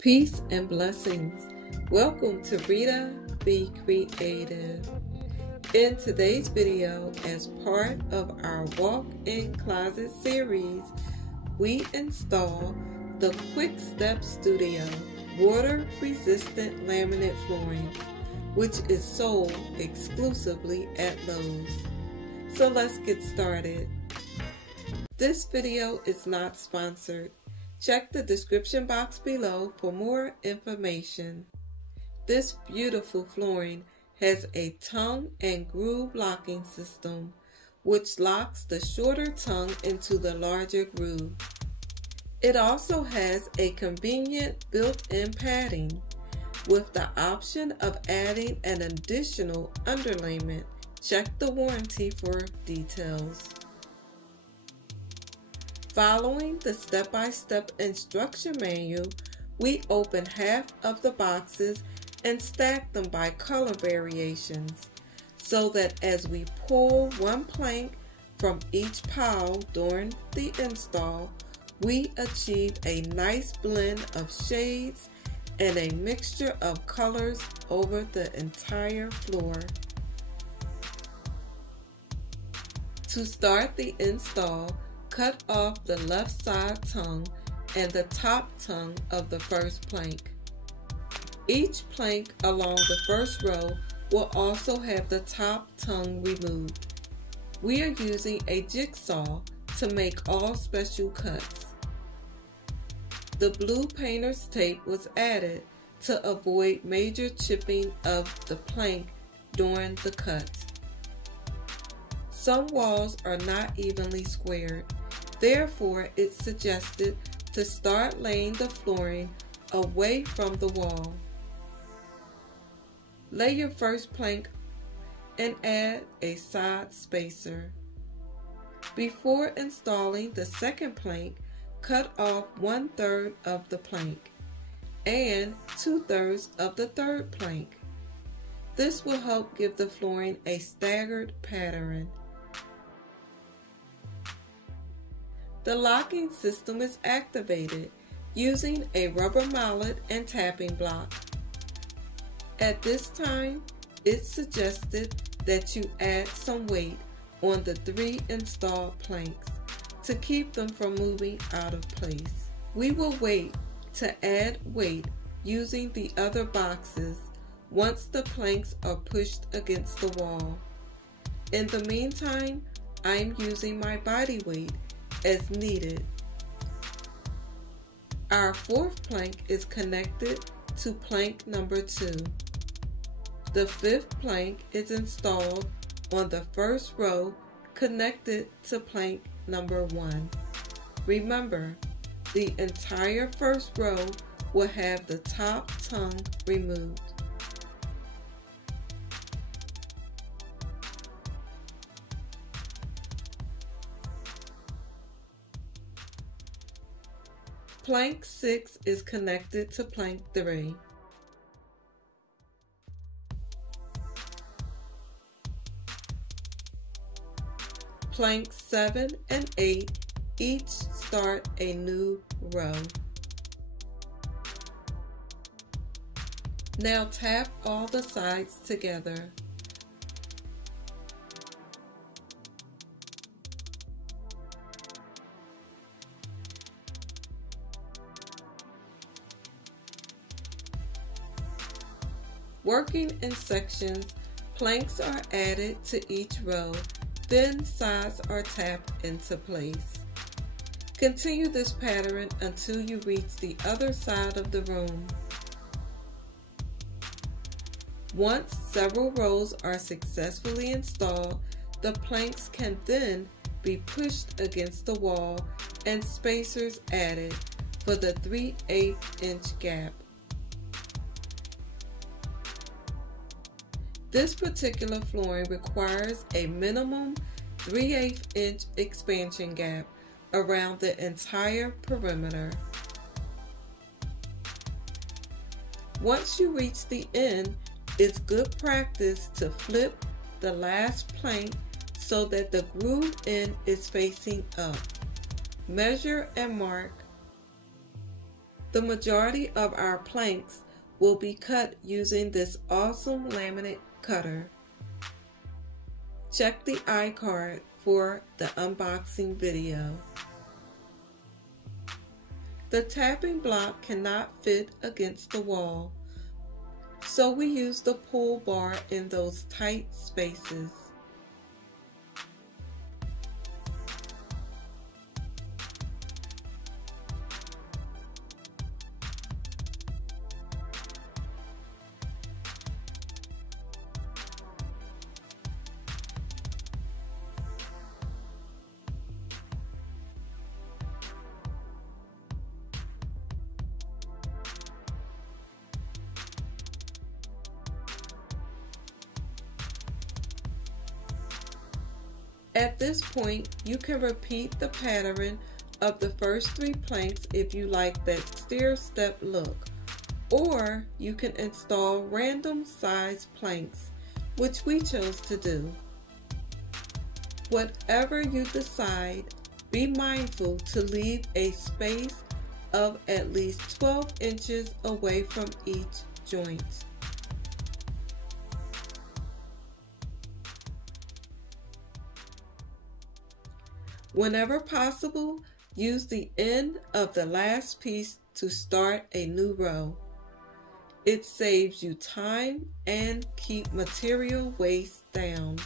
Peace and blessings. Welcome to Rita Be Creative. In today's video, as part of our walk-in closet series, we install the QuickStep Studio water-resistant laminate flooring, which is sold exclusively at Lowe's. So let's get started. This video is not sponsored. Check the description box below for more information. This beautiful flooring has a tongue and groove locking system, which locks the shorter tongue into the larger groove. It also has a convenient built-in padding with the option of adding an additional underlayment. Check the warranty for details. Following the step-by-step instruction manual, we open half of the boxes and stack them by color variations so that as we pull one plank from each pile during the install, we achieve a nice blend of shades and a mixture of colors over the entire floor. To start the install, cut off the left side tongue and the top tongue of the first plank. Each plank along the first row will also have the top tongue removed. We are using a jigsaw to make all special cuts. The blue painter's tape was added to avoid major chipping of the plank during the cuts. Some walls are not evenly squared. Therefore, it's suggested to start laying the flooring away from the wall. Lay your first plank and add a side spacer. Before installing the second plank, cut off 1/3 of the plank and 2/3 of the third plank. This will help give the flooring a staggered pattern. The locking system is activated using a rubber mallet and tapping block. At this time, it's suggested that you add some weight on the 3 installed planks to keep them from moving out of place. We will wait to add weight using the other boxes once the planks are pushed against the wall. In the meantime, I'm using my body weight as needed. Our fourth plank is connected to plank number 2. The fifth plank is installed on the first row connected to plank number 1. Remember, the entire first row will have the top tongue removed. Plank 6 is connected to plank 3. Planks 7 and 8 each start a new row. Now tap all the sides together. Working in sections, planks are added to each row, then sides are tapped into place. Continue this pattern until you reach the other side of the room. Once several rows are successfully installed, the planks can then be pushed against the wall and spacers added for the 3/8 inch gap. This particular flooring requires a minimum 3/8 inch expansion gap around the entire perimeter. Once you reach the end, it's good practice to flip the last plank so that the groove end is facing up. Measure and mark The majority of our planks will be cut using this awesome laminate cutter. Check the iCard for the unboxing video. The tapping block cannot fit against the wall, so we use the pull bar in those tight spaces. At this point, you can repeat the pattern of the first 3 planks if you like that stair-step look, or you can install random size planks, which we chose to do. Whatever you decide, be mindful to leave a space of at least 12 inches away from each joint. Whenever possible, use the end of the last piece to start a new row. It saves you time and keep material waste down.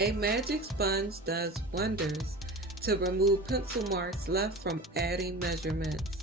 A magic sponge does wonders to remove pencil marks left from adding measurements.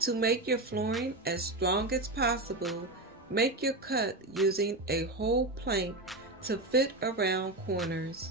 To make your flooring as strong as possible, make your cut using a whole plank to fit around corners.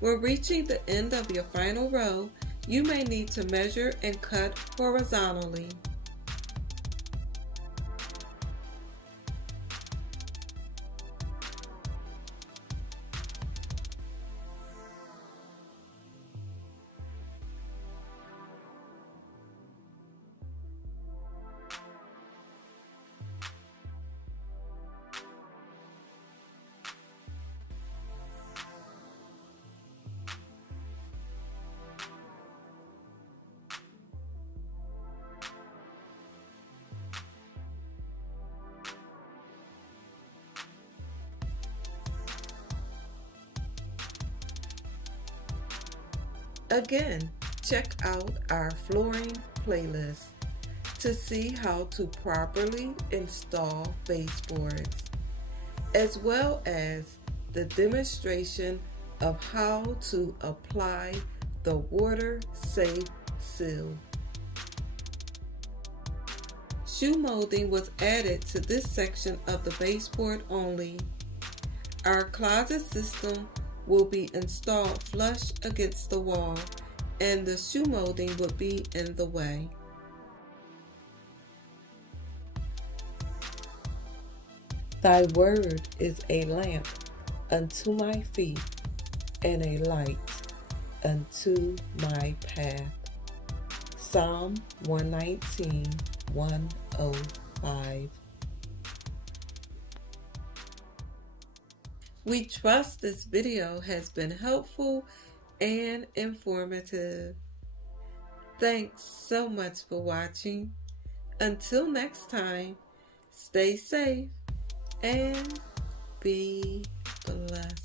When reaching the end of your final row, you may need to measure and cut horizontally. Again, check out our flooring playlist to see how to properly install baseboards, as well as the demonstration of how to apply the water-safe seal. Shoe molding was added to this section of the baseboard only. Our closet system will be installed flush against the wall, and the shoe molding will be in the way. Thy word is a lamp unto my feet and a light unto my path. Psalm 119, 105. We trust this video has been helpful and informative. Thanks so much for watching. Until next time, stay safe and be blessed.